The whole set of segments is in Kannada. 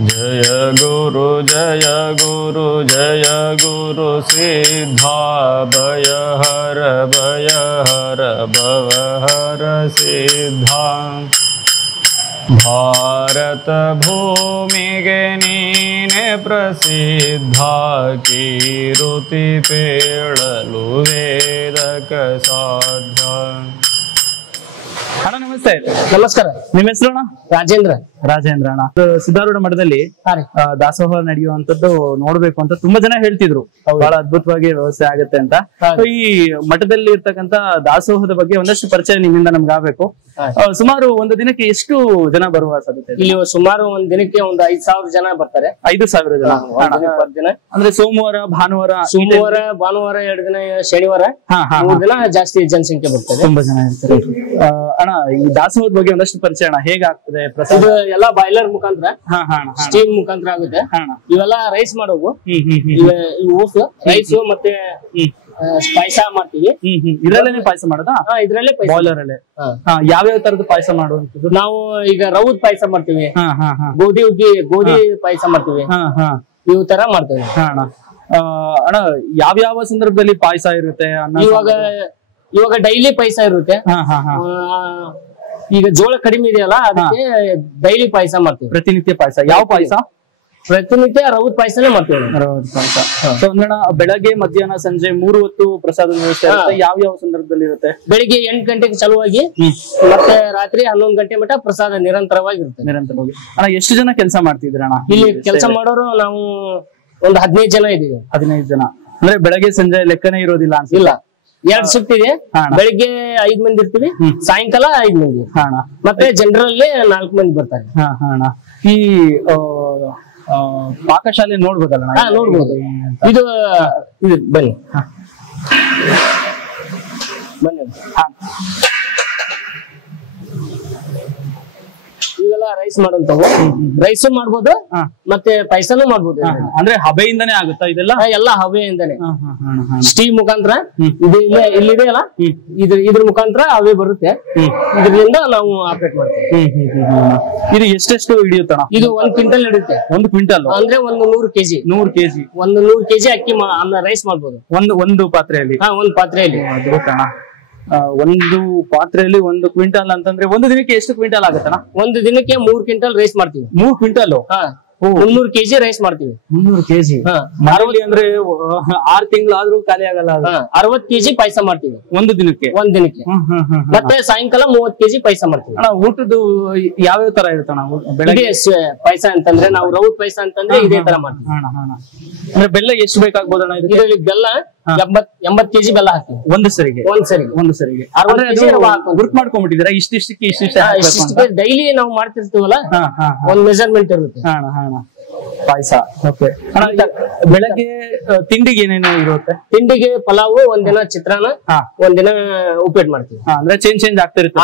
जय गुरु जय गुरु जय गुरु सिद्धा भय हर भव हर सिद्धा भारत भूमिगे नीने प्रसिद्धा कीरुति पेळलु वेदक साध्य। ಅಣ್ಣ ನಮಸ್ತೆ. ನಮಸ್ಕಾರ. ನಿಮ್ಮ ಹೆಸರು ಅಣ್ಣ? ರಾಜೇಂದ್ರ. ರಾಜೇಂದ್ರ ಅಣ್ಣ. ಸಿದ್ಧಾರೂಢ ಮಠದಲ್ಲಿ ದಾಸೋಹ ನಡೆಯುವಂತದ್ದು ನೋಡ್ಬೇಕು ಅಂತ ತುಂಬಾ ಜನ ಹೇಳ್ತಿದ್ರು, ಬಹಳ ಅದ್ಭುತವಾಗಿ ವ್ಯವಸ್ಥೆ ಆಗುತ್ತೆ ಅಂತ. ಈ ಮಠದಲ್ಲಿ ಇರ್ತಕ್ಕಂತ ದಾಸೋಹದ ಬಗ್ಗೆ ಒಂದಷ್ಟು ಪರಿಚಯ ನಿಮ್ಮಿಂದ ನಮ್ಗೆ ಆಗ್ಬೇಕು. ಸುಮಾರು ಒಂದು ದಿನಕ್ಕೆ ಎಷ್ಟು ಜನ ಬರುವ ಸಾಧ್ಯತೆ? ಇಲ್ಲಿ ಸುಮಾರು ಒಂದ್ ದಿನಕ್ಕೆ ಒಂದು 5,000 ಜನ ಬರ್ತಾರೆ. 5,000 ಜನ ದಿನ ಅಂದ್ರೆ ಸೋಮವಾರ ಭಾನುವಾರ 2 ದಿನ ಶನಿವಾರ 3 ದಿನ ಜಾಸ್ತಿ ಜನಸಂಖ್ಯೆ ಬರ್ತಾರೆ. ತುಂಬಾ ಜನ ಇರ್ತಾರೆ. ಅಣ್ಣ ಈ ದಾಸೋಹದ ಬಗ್ಗೆ ಒಂದಷ್ಟು ಪರಿಚಯ ಅಣ್ಣ, ಹೇಗಾಗ್ತದೆ? ಇದು ಎಲ್ಲ ಬಾಯ್ಲರ್ ಮುಖಾಂತರ ಸ್ಟೀಮ್ ಮುಖಾಂತರ ಆಗುತ್ತೆ. ಇವೆಲ್ಲ ರೈಸ್ ಮಾಡೋವು, ರೈಸ್ ಮತ್ತೆ ಪಾಯಸ ಮಾಡ್ತೀವಿ. ಇದ್ರಲ್ಲೇನೆ ಪಾಯಸ ಮಾಡೋದಾ? ಇದ್ರಲ್ಲೇ ಬಾಯ್ಲರ್ ಅಲ್ಲೇ. ಯಾವ್ಯಾವ ತರದ ಪಾಯಸ ಮಾಡುವಂತದ್ದು? ನಾವು ಈಗ ರೌದ್ ಪಾಯಸ ಮಾಡ್ತೀವಿ, ಗೋಧಿ ಪಾಯಸ ಮಾಡ್ತೀವಿ, ಇವ್ ತರ ಮಾಡ್ತೇವೆ. ಅಣ್ಣ ಯಾವ್ಯಾವ ಸಂದರ್ಭದಲ್ಲಿ ಪಾಯಸ ಇರುತ್ತೆ? ಇವಾಗ ಡೈಲಿ ಪಾಯಸ ಇರುತ್ತೆ. ಈಗ ಜೋಳ ಕಡಿಮೆ ಇದೆಯಲ್ಲ, ಅದಕ್ಕೆ ಡೈಲಿ ಪಾಯಸ ಮಾಡ್ತೀವಿ. ಪ್ರತಿನಿತ್ಯ ಪಾಯಸ. ಯಾವ ಪಾಯಸ? ಪ್ರತಿನಿತ್ಯ ರೌದ್ ಪಾಯಸನೇ ಮಾಡ್ತೇವೆ. ರೌದ್ ಪಾಯಸ. ಬೆಳಗ್ಗೆ ಮಧ್ಯಾಹ್ನ ಸಂಜೆ 3 ಹೊತ್ತು ಪ್ರಸಾದದ ವ್ಯವಸ್ಥೆ ಇರುತ್ತೆ. ಯಾವ ಸಂದರ್ಭದಲ್ಲಿ ಇರುತ್ತೆ? ಬೆಳಿಗ್ಗೆ 8 ಗಂಟೆಗೆ ಚಾಲುವಾಗಿ ಮತ್ತೆ ರಾತ್ರಿ 11 ಗಂಟೆ ಮಟ್ಟ ಪ್ರಸಾದ ನಿರಂತರವಾಗಿರುತ್ತೆ. ನಿರಂತರವಾಗಿ. ಅಣ್ಣ ಎಷ್ಟು ಜನ ಕೆಲಸ ಮಾಡ್ತಿದ್ರ ಅಣ್ಣ ಇಲ್ಲಿ? ಕೆಲಸ ಮಾಡೋರು ನಾವು ಒಂದು 15 ಜನ ಇದೀವಿ. 15 ಜನ ಅಂದ್ರೆ ಬೆಳಗ್ಗೆ ಸಂಜೆ ಲೆಕ್ಕನೇ ಇರೋದಿಲ್ಲ ಅನ್ಸಿಲ್ಲ. 2 ಶಿಫ್ಟ್ ಇದೆ. ಬೆಳಿಗ್ಗೆ 5 ಮಂದಿ ಇರ್ತೀವಿ, ಸಾಯಂಕಾಲ 5 ಮಂದಿ, ಮತ್ತೆ ಜನರಲ್ಲಿ 4 ಮಂದಿ ಬರ್ತಾರೆ. ಈ ಪಾಕಶಾಲೆ ನೋಡ್ಬೋದಲ್ಲ? ನೋಡ್ಬೋದು. ಇದು ಬನ್ನಿ ಬನ್ನಿ. ಇವೆಲ್ಲ ರೈಸ್ ಮಾಡುವಂತವು. ರೈಸ್ ಮಾಡ್ಬೋದು ಮತ್ತೆ ಪಾಯಸನೂ ಮಾಡ್ಬೋದು. ಅಂದ್ರೆ ಹಬೆಯಿಂದಾನೇ ಆಗುತ್ತಾ ಇದೆಲ್ಲ? ಎಲ್ಲ ಹಬೆಯಿಂದಾನೆ, ಸ್ಟೀಮ್ ಮುಖಾಂತರ. ಇಲ್ಲಿದೆ ಅಲ್ಲ, ಇದ್ರ ಮುಖಾಂತರ ಹಬೆ ಬರುತ್ತೆ. ಇದರಿಂದ ನಾವು ಆಪರೇಟ್ ಮಾಡ್ತೀವಿ. ಇದು ಎಷ್ಟೆಷ್ಟು ಹಿಡಿಯುತ್ತಣ? ಇದು 1 ಕ್ವಿಂಟಲ್ ಹಿಡಿಯುತ್ತೆ. 1 ಕ್ವಿಂಟಲ್ ಅಂದ್ರೆ 100 ಕೆಜಿ. 100 ಕೆಜಿ. 100 ಕೆಜಿ ಅಕ್ಕಿ ರೈಸ್ ಮಾಡ್ಬೋದು ಒಂದು ಪಾತ್ರೆಯಲ್ಲಿ. ಒಂದು ಪಾತ್ರೆಯಲ್ಲಿ. ಒಂದು ಪಾತ್ರೆಯಲ್ಲಿ 1 ಕ್ವಿಂಟಲ್ ಅಂತಂದ್ರೆ ಒಂದು ದಿನಕ್ಕೆ ಎಷ್ಟು ಕ್ವಿಂಟಲ್ ಆಗುತ್ತಣ್ಣ? ಒಂದು ದಿನಕ್ಕೆ 3 ಕ್ವಿಂಟಲ್ ರೈಸ್ ಮಾಡ್ತೀವಿ. 3 ಕ್ವಿಂಟಲ್? 300 ಕೆಜಿ ರೈಸ್ ಮಾಡ್ತೀವಿ. 300 ಕೆಜಿ ಅಂದ್ರೆ 6 ತಿಂಗಳಾದ್ರೂ ಖಾಲಿ ಆಗಲ್ಲ. 60 ಕೆಜಿ ಪಾಯಸ ಮಾಡ್ತೀವಿ ಒಂದು ದಿನಕ್ಕೆ. ಮತ್ತೆ ಸಾಯಂಕಾಲ 30 ಕೆಜಿ ಪಾಯಸ ಮಾಡ್ತೀವಿ. ಊಟದ್ದು ಯಾವ್ಯಾವ ತರ ಇರುತ್ತಣ್ಣ? ಬೆಳಗ್ಗೆ ಪಾಯಸ ಅಂತಂದ್ರೆ ನಾವು ರೌದ್ ಪಾಯಸ ಅಂತಂದ್ರೆ ಇದೇ ತರ ಮಾಡ್ತೀವಿ. ಅಂದ್ರೆ ಬೆಲ್ಲ ಎಷ್ಟು ಬೇಕಾಗ್ಬೋದಣ್ಣ? ಇದರಲ್ಲಿ ಬೆಲ್ಲ 80 ಕೆಜಿ ಬೆಲ್ಲ ಹಾಕ್ತೀವಿ ಒಂದು ಸರಿಗೆ. ಗುರ್ತ್ ಮಾಡ್ಕೊಂಡ್ಬಿಟ್ಟಿದ್ದೀರಾ? ಇಷ್ಟಿಷ್ಟಕ್ಕೆ ಡೈಲಿ ನಾವು ಮಾಡ್ತಿರ್ತೀವಲ್ಲ, ಒಂದ್ ಮೆಜರ್ಮೆಂಟ್ ಇರುತ್ತೆ. ಪಾಯಸ. ಬೆಳಗ್ಗೆ ತಿಂಡಿಗೆ ಏನೇನೋ ಇರುತ್ತೆ? ತಿಂಡಿಗೆ ಪಲಾವು, ಒಂದಿನ ಚಿತ್ರಾನ್ನ, ಒಂದಿನ ಉಪ್ಪಿಟ್ಟು ಮಾಡ್ತೀವಿ. ಅಂದ್ರೆ ಚೇಂಜ್ ಆಗ್ತಿರುತ್ತೆ.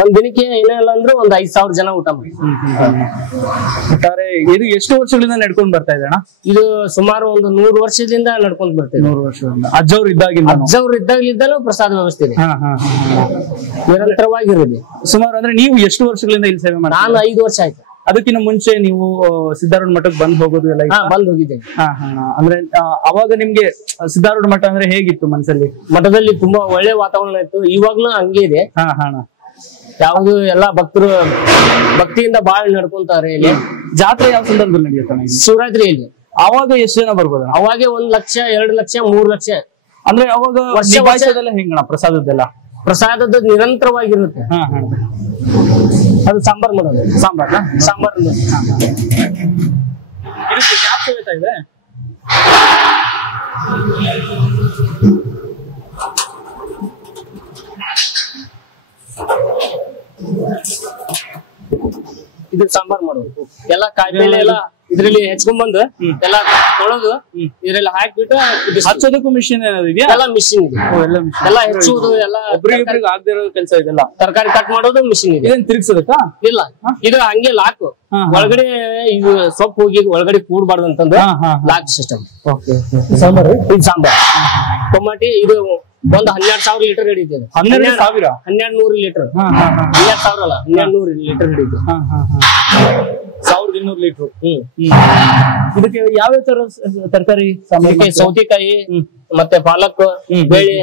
ಒಂದ್ ದಿನಕ್ಕೆ ಏನಿಲ್ಲ ಅಂದ್ರೆ ಒಂದು 5,000 ಜನ ಊಟ ಮಾಡ್ತೀವಿ. ಇದು ಎಷ್ಟು ವರ್ಷಗಳಿಂದ ನಡ್ಕೊಂಡ್ ಬರ್ತಾ ಇದೆ ಅಣ್ಣ? ಇದು ಸುಮಾರು ಒಂದು 100 ವರ್ಷದಿಂದ ನಡ್ಕೊಂಡ್ ಬರ್ತೀವಿ. 100 ವರ್ಷದಿಂದ ಅಜ್ಜವ್ರು ಇದ್ದಾಗಿದ್ದಾನು ಪ್ರಸಾದ ವ್ಯವಸ್ಥೆ ಇದೆ, ನಿರಂತರವಾಗಿರೋದು. ಸುಮಾರು ಅಂದ್ರೆ ನೀವು ಎಷ್ಟು ವರ್ಷಗಳಿಂದ ಇಲ್ಲಿ ಸೇವೆ ಮಾಡಿ? ನಾನು 5 ವರ್ಷ ಆಯ್ತು. ಅದಕ್ಕಿಂತ ಮುಂಚೆ ನೀವು ಸಿದ್ಧಾರೂಢ ಮಠಕ್ಕೆ ಬಂದ್ ಹೋಗೋದು ಎಲ್ಲ? ಬಂದ್ ಹೋಗಿದ್ದೇನೆ. ಅಂದ್ರೆ ಅವಾಗ ನಿಮ್ಗೆ ಸಿದ್ಧಾರೂಢ ಮಠ ಅಂದ್ರೆ ಹೇಗಿತ್ತು ಮನಸ್ಸಲ್ಲಿ? ಮಠದಲ್ಲಿ ತುಂಬಾ ಒಳ್ಳೆ ವಾತಾವರಣ ಇತ್ತು. ಇವಾಗ್ಲೂ ಹಂಗೆ ಇದೆ. ಯಾವ್ದು ಎಲ್ಲಾ ಭಕ್ತರು ಭಕ್ತಿಯಿಂದ ಬಾಳ್ ನಡ್ಕೊಂತಾರೆ. ಇಲ್ಲಿ ಜಾತ್ರೆ ಯಾವ ಸಂದರ್ಭದಲ್ಲಿ ನಡೆಯುತ್ತೆ? ಶಿವರಾತ್ರಿಯಲ್ಲಿ. ಅವಾಗ ಎಷ್ಟು ಜನ ಬರ್ಬೋದು? ಅವಾಗೆ 1 ಲಕ್ಷ, 2 ಲಕ್ಷ, 3 ಲಕ್ಷ. ಅಂದ್ರೆ ಅವಾಗ ಹೆಂಗಣ ಪ್ರಸಾದದ್ದೆಲ್ಲ? ಪ್ರಸಾದದ ನಿರಂತರವಾಗಿರುತ್ತೆ. ಅದು ಸಾಂಬಾರ್ ಮಾಡೋದು. ಸಾಂಬಾರ್ ಇದೆ. ಇದು ಸಾಂಬಾರ್ ಮಾಡೋದು. ಎಲ್ಲ ಕಾಯಿಪಲ್ಲೆ ಎಲ್ಲ ಇದ್ರಲ್ಲಿ ಹೆಚ್ಕೊಂಡ್ಬಂದು ಎಲ್ಲ ತೊಳೆದು ಇದ್ರಲ್ಲಿ ಹಾಕ್ಬಿಟ್ಟು ಹಚ್ಚೋದಕ್ಕೂ ಮಿಷಿನ್ ಇದೆಯಾ? ಎಲ್ಲ ಮಿಷಿನ್ ಇದೆ. ಎಲ್ಲ ಹೆಚ್ಚುವುದು, ಎಲ್ಲ ಒಬ್ರಿಗೆ ಆಗದಿರೋ ಕೆಲಸ ಇದೆಲ್ಲ. ತರಕಾರಿ ಕಟ್ ಮಾಡೋದು ಮಿಷಿನ್ ಇದೆ. ತಿರ್ಗಿಸೋದಕ್ಕ? ಇಲ್ಲ, ಇದು ಹಂಗೆ ಲಾಕ್ ಒಳಗಡೆ ಇದು ಸೊಪ್ಪು ಹೋಗಿ ಒಳಗಡೆ ಕೂಡಬಾರ್ದು ಅಂತಂದ್ರೆ ಲಾಕ್ ಸಿಸ್ಟಮ್. ಇದು ಸಾಂಬಾರ್. ಟೊಮಾಟಿ ಇದು ಒಂದು 12,000 ಲೀಟರ್ ಹಿಡಿತದೆ. 12,000? 1200 ಲೀಟರ್. 12,000 ಅಲ್ಲ, 1200 ಲೀಟರ್ ಹಿಡಿತು. 1200 ಲೀಟರ್. ಇದಕ್ಕೆ ಯಾವ ತರ ತರಕಾರಿ ಸಾಂಬಾರ್? ಸೌತೆಕಾಯಿ ಮತ್ತೆ ಪಾಲಕ್, ಬೇಳೆ,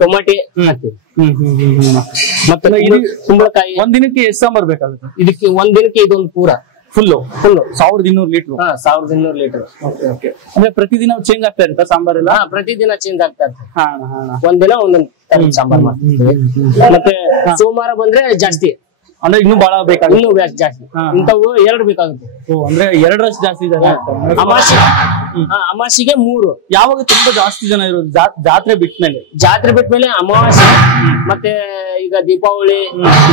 ಟೊಮಾಟಿ ಮತ್ತೆ ಕುಂಬಳಕಾಯಿ. ಒಂದಿನಕ್ಕೆ ಎಷ್ಟು ಸಾಂಬಾರ್ ಬೇಕಾಗುತ್ತೆ ಇದಕ್ಕೆ? ಒಂದಿನಕ್ಕೆ ಇದೊಂದು ಪೂರ ಫುಲ್ 1200 ಲೀಟರ್. 1200 ಲೀಟರ್. ಅಂದ್ರೆ ಪ್ರತಿದಿನ ಚೇಂಜ್ ಆಗ್ತಾ ಇರುತ್ತೆ ಸಾಂಬಾರೆಲ್ಲ? ಪ್ರತಿದಿನ ಚೇಂಜ್ ಆಗ್ತಾ ಇರುತ್ತೆ. ಒಂದಿನ ಒಂದೊಂದು ಸಾಂಬಾರ್ ಮಾಡ್ತೀವಿ. ಮತ್ತೆ ಸೋಮವಾರ ಬಂದ್ರೆ ಜಾಸ್ತಿ, ಅಂದ್ರೆ ಇನ್ನೂ ಬಹಳ ಬೇಕಾಗುತ್ತೆ, ಇನ್ನೂ ಜಾಸ್ತಿ. ಇಂಥವು 2 ಬೇಕಾಗುತ್ತೆ. ಅಂದ್ರೆ 2ರಷ್ಟು ಜಾಸ್ತಿ ಜನ. ಅಮಾವಾಸ್ಯೆಗೆ 3. ಯಾವಾಗ ತುಂಬಾ ಜಾಸ್ತಿ ಜನ ಇರೋದು? ಜಾತ್ರೆ ಬಿಟ್ಮೇಲೆ. ಜಾತ್ರೆ ಬಿಟ್ಮೇಲೆ ಅಮಾವಾಸ್ಯೆ ಮತ್ತೆ ಈಗ ದೀಪಾವಳಿ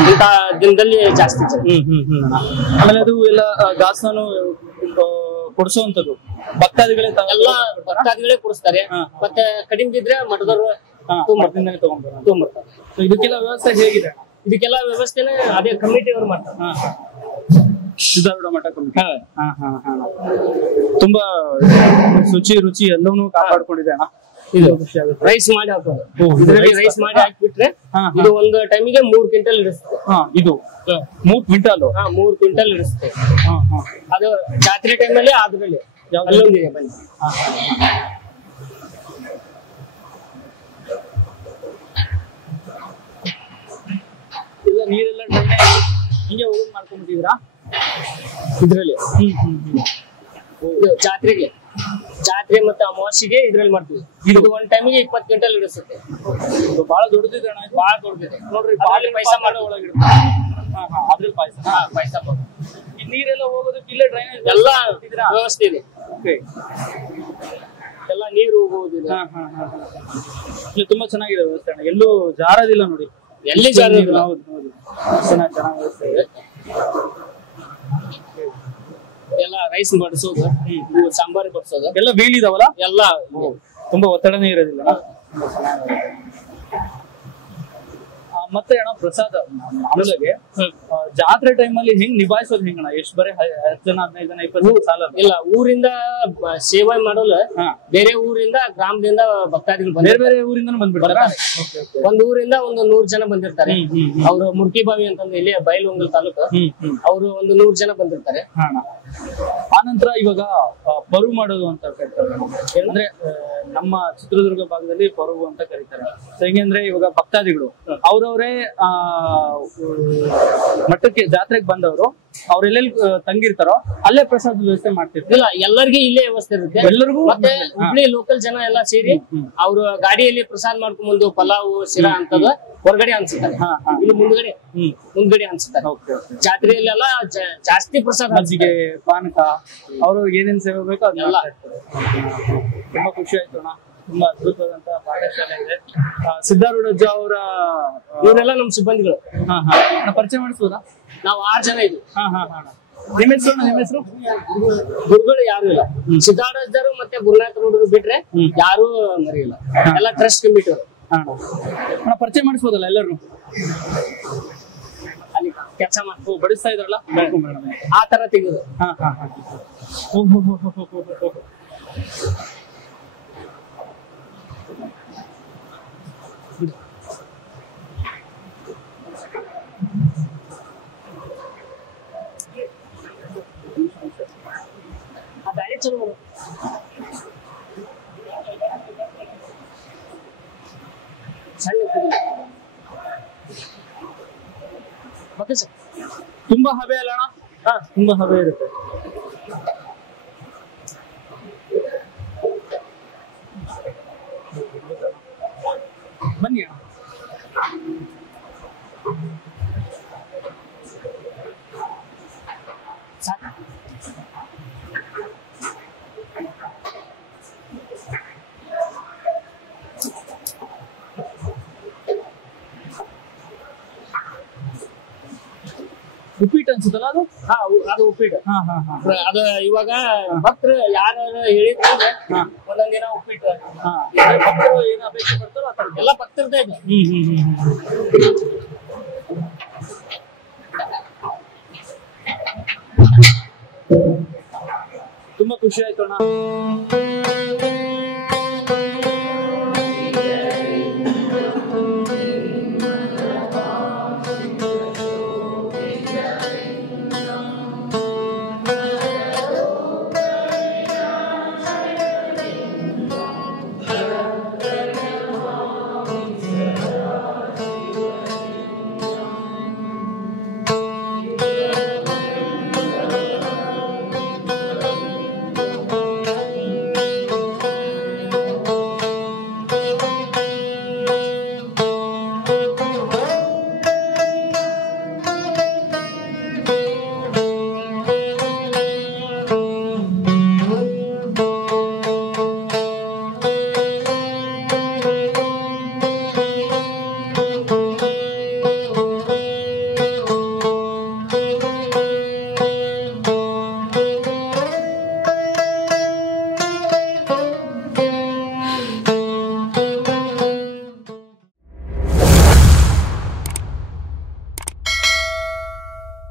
ಇಂತ ದಿನದಲ್ಲಿ ಜಾಸ್ತಿ ಜನ. ಆಮೇಲೆ ಅದು ಎಲ್ಲ ದಾಸನು ಕೊಡಿಸುವಂತದ್ದು ಭಕ್ತಾದಿಗಳೇ ಎಲ್ಲ ಭಕ್ತಾದಿಗಳೇ ಕೊಡಿಸ್ತಾರೆ. ಮತ್ತೆ ಕಡಿಮೆ ಇದ್ರೆ ಮಠದವರು ತಗೊಂಡ್ಬರ್ತಾರೆ. ಇದಕ್ಕೆಲ್ಲ ವ್ಯವಸ್ಥೆ ಹೇಗಿದೆ? ಇದಕ್ಕೆಲ್ಲ ವ್ಯವಸ್ಥೆನ ಅದೇ ಕಮಿಟಿ ಅವರು ಮಾಡ್ತಾರೆ. ಸಿದ್ದಾರೂಢ ಮಠ ಕಮಿಟಿ. ತುಂಬಾ ರುಚಿ ಎಲ್ಲವನ್ನೂ ಕಾಪಾಡ್ಕೊಂಡಿದೆ ಅಣ್ಣ. ರೈಸ್ ಮಾಡಿ ಹಾಕೋದು. ಇದರಲ್ಲಿ ರೈಸ್ ಮಾಡಿ ಹಾಕ್ಬಿಟ್ರೆ ಇದು ಒಂದು ಟೈಮಿಗೆ 3 ಕ್ವಿಂಟಲ್ ಇಡಿಸುತ್ತೆ. ಇದು 3 ಕ್ವಿಂಟಲ್? 3 ಕ್ವಿಂಟಲ್ ಇಡಿಸುತ್ತೆ. ಅದು ಜಾತ್ರೆ ಟೈಮಲ್ಲಿ ಅದ್ರಲ್ಲಿ ಅಲ್ಲೊಂದಿದೆ ಬನ್ನಿ. ನೀರೆಲ್ಲ ಡ್ರೈನೇಜ್ ಹಿಂಗೆ ಹೋಗೋದು ಮಾಡ್ಕೊಂಡ್ಬಿಟ್ಟಿದ್ರಾ ಇದ್ರಲ್ಲಿ? ಜಾತ್ರೆಗೆ, ಜಾತ್ರೆ ಮತ್ತೆ ಅಮಾವಾಸ್ಯೆಗೆ ಇದ್ರಲ್ಲಿ ಮಾಡ್ತೀವಿ. ಇದು ಒಂದ್ ಟೈಮಿಗೆ 20 ಕ್ವಿಂಟಲ್ ಇಡಿಸುತ್ತೆ. ಬಹಳ ದೊಡ್ಡದಿದೆ ಅಣ್ಣ, ಬಹಳ ದೊಡ್ಡದಿದೆ ನೋಡ್ರಿ. ಪಾಯಸ ಮಾಡೋ ಒಳಗಿಡುತ್ತೆ. ಅದ್ರಲ್ಲಿ ಪಾಯಸ ಈ ನೀರೆಲ್ಲ ಹೋಗೋದಕ್ಕೆ ಇಲ್ಲೇ ಡ್ರೈನೇಜ್ ಎಲ್ಲ ವ್ಯವಸ್ಥೆ ಇದೆ. ಎಲ್ಲ ನೀರು ಹೋಗುವುದಿಲ್ಲ. ಇಲ್ಲಿ ತುಂಬಾ ಚೆನ್ನಾಗಿದೆ ವ್ಯವಸ್ಥೆ ಅಣ್ಣ, ಎಲ್ಲೂ ಜಾರದಿಲ್ಲ ನೋಡಿ. ಎಲ್ಲಿ ಜಾರದಿಲ್ಲ. ಚೆನ್ನಾಗಿ ವ್ಯವಸ್ಥೆ ಇದೆ. ಎಲ್ಲ ರೈಸ್ ಬಡಿಸೋದು, ಸಾಂಬಾರ್ ಬಡಿಸೋದು ಎಲ್ಲ ವೀಲ್ ಇದಾವಲ್ಲ, ಎಲ್ಲ ತುಂಬಾ ಒತ್ತಡನೇ ಇರೋದಿಲ್ಲ. ಮತ್ತೆ ಅಣ್ಣ ಪ್ರಸಾದ ಆಮೇಲೆ ಜಾತ್ರೆ ಟೈಮ್ ಅಲ್ಲಿ ಹೆಂಗ್ ನಿಭಾಯಿಸೋದು ಹೆಂಗಣ್ಣ? ಎಷ್ಟು ಬರೀ 10 ಜನ 15 ಜನ 20 ಜನ ಸಾಲ ಇಲ್ಲ. ಊರಿಂದ ಸೇವೆ ಮಾಡಲು ಬೇರೆ ಊರಿಂದ ಗ್ರಾಮದಿಂದ ಭಕ್ತಾದಿಗಳು ಬೇರೆ ಬೇರೆ ಊರಿಂದ ಬಂದ್ಬಿಡ್ತಾರೆ. ಒಂದ್ ಊರಿಂದ ಒಂದು 100 ಜನ ಬಂದಿರ್ತಾರೆ. ಅವ್ರು ಮುರ್ಕಿಬಾವಿ ಅಂತಂದ್ರೆ ಇಲ್ಲಿ ಬೈಲಹೊಂಗಲ ತಾಲೂಕು, ಅವರು ಒಂದು 100 ಜನ ಬಂದಿರ್ತಾರೆ. ಆನಂತರ ಇವಾಗ ಪರು ಮಾಡೋದು ಅಂತ ಕರೀತಾರೆ. ಅಂದ್ರೆ ನಮ್ಮ ಚಿತ್ರದುರ್ಗ ಭಾಗದಲ್ಲಿ ಪರುವು ಅಂತ ಕರೀತಾರೆ. ಹೆಂಗಂದ್ರೆ ಇವಾಗ ಭಕ್ತಾದಿಗಳು ಅವ್ರವ್ರೇ ಮಠಕ್ಕೆ ಜಾತ್ರೆಗೆ ಬಂದವರು ಅವ್ರೆಲ್ಲೆಲ್ಲಿ ತಂಗಿರ್ತಾರೋ ಅಲ್ಲೇ ಪ್ರಸಾದ ವ್ಯವಸ್ಥೆ ಮಾಡ್ತಿರ್ತಾರೆ. ಇಲ್ಲ, ಎಲ್ಲರಿಗೂ ಇಲ್ಲೇ ವ್ಯವಸ್ಥೆ ಇರುತ್ತೆ. ಎಲ್ಲರಿಗೂ ಮತ್ತೆ ಹುಬ್ಳಿ ಲೋಕಲ್ ಜನ ಎಲ್ಲ ಸೇರಿ ಅವ್ರು ಗಾಡಿಯಲ್ಲಿ ಪ್ರಸಾದ ಮಾಡ್ಕೊಂಡ್ಬಂದು ಪಲಾವು ಶಿರಾ ಅಂತದ ಹೊರಗಡೆ ಅನ್ಸುತ್ತಾರೆ. ಇಲ್ಲಿ ಮುಂದ್ಗಡೆ ಅನ್ಸುತ್ತಾರೆ. ಜಾತ್ರೆಯಲ್ಲೆಲ್ಲ ಜಾಸ್ತಿ ಪ್ರಸಾದ, ಮಜ್ಜಿಗೆ, ಪಾನಕ, ಅವ್ರವ್ರಿಗೆ ಏನೇನ್ ಸೇವೆ ಬೇಕೋ ಅದನ್ನೆಲ್ಲ. ತುಂಬಾ ಖುಷಿ ಆಯ್ತು ಅಣ್ಣ, ತುಂಬಾ ಅದ್ಭುತವಾದಂತಹ ಪಾಠಶಾಲೆ ಇದೆ. ಸಿದ್ದಾರೂಢಜ್ಜ ಅವರ ಇವರೆಲ್ಲ ನಮ್ ಸಿಬ್ಬಂದಿಗಳು. ಪರಿಚಯ ಮಾಡಿಸ್ಬೋದಾ? ನಾವು 6 ಜನ ಇದ್ವಿ. ನಿಮ್ಮ ಹೆಸರು? ನಿಮ್ಮ ಹೆಸರು? ಗುರುಗಳು ಯಾರು ಇಲ್ಲ. ಸಿದ್ದಾರೂಢರು ಮತ್ತೆ ಗುರುನಾಥ ರೂಢರು ಬಿಟ್ರೆ ಯಾರು ಮರಿಯಿಲ್ಲ. ಎಲ್ಲ ಟ್ರಸ್ಟ್ ಕಮಿಟಿ ಅವರು. ಪರಿಚಯ ಮಾಡಿಸ್ಬೋದಲ್ಲ ಎಲ್ಲರೂ? ಅಲ್ಲಿ ಕೆಲಸ ಮಾಡಿ ಬಡಿಸ್ತಾ ಇದ್ರಲ್ಲ ಆ ತರ ತೆಗೆದು. ಬ್ಯಾಳೆ ಚಲೋ ಸಣ್ಣ ಮತ್ತೆ ಸರ್ ತುಂಬಾ ಹಬೆ ಅಲ್ಲ ಅಣ್ಣ? ತುಂಬಾ ಹಬೆ ಇರುತ್ತೆ. ಬನ್ನಿ ಅಣ್ಣ. ಉಪ್ಪಿಟ್ಟು ಅನ್ಸುತ್ತಲ್ಲ ಅದು? ಅದು ಉಪ್ಪಿಟ್ಟು. ಅದು ಇವಾಗ ಭಕ್ತರು ಯಾರು ಹೇಳಿದ್ರೆ ಒಂದೊಂದ್ ದಿನ ಉಪ್ಪಿಟ್ಟು ಭಕ್ತರು ಏನ್ ಅಪೇಕ್ಷೆ ಪಡ್ತಾರೋ ಆ ತರ ಎಲ್ಲ ಭಕ್ತರ್ದೇ ಇದೆ. ತುಂಬಾ ಖುಷಿ ಆಯ್ತು ಅಣ್ಣ.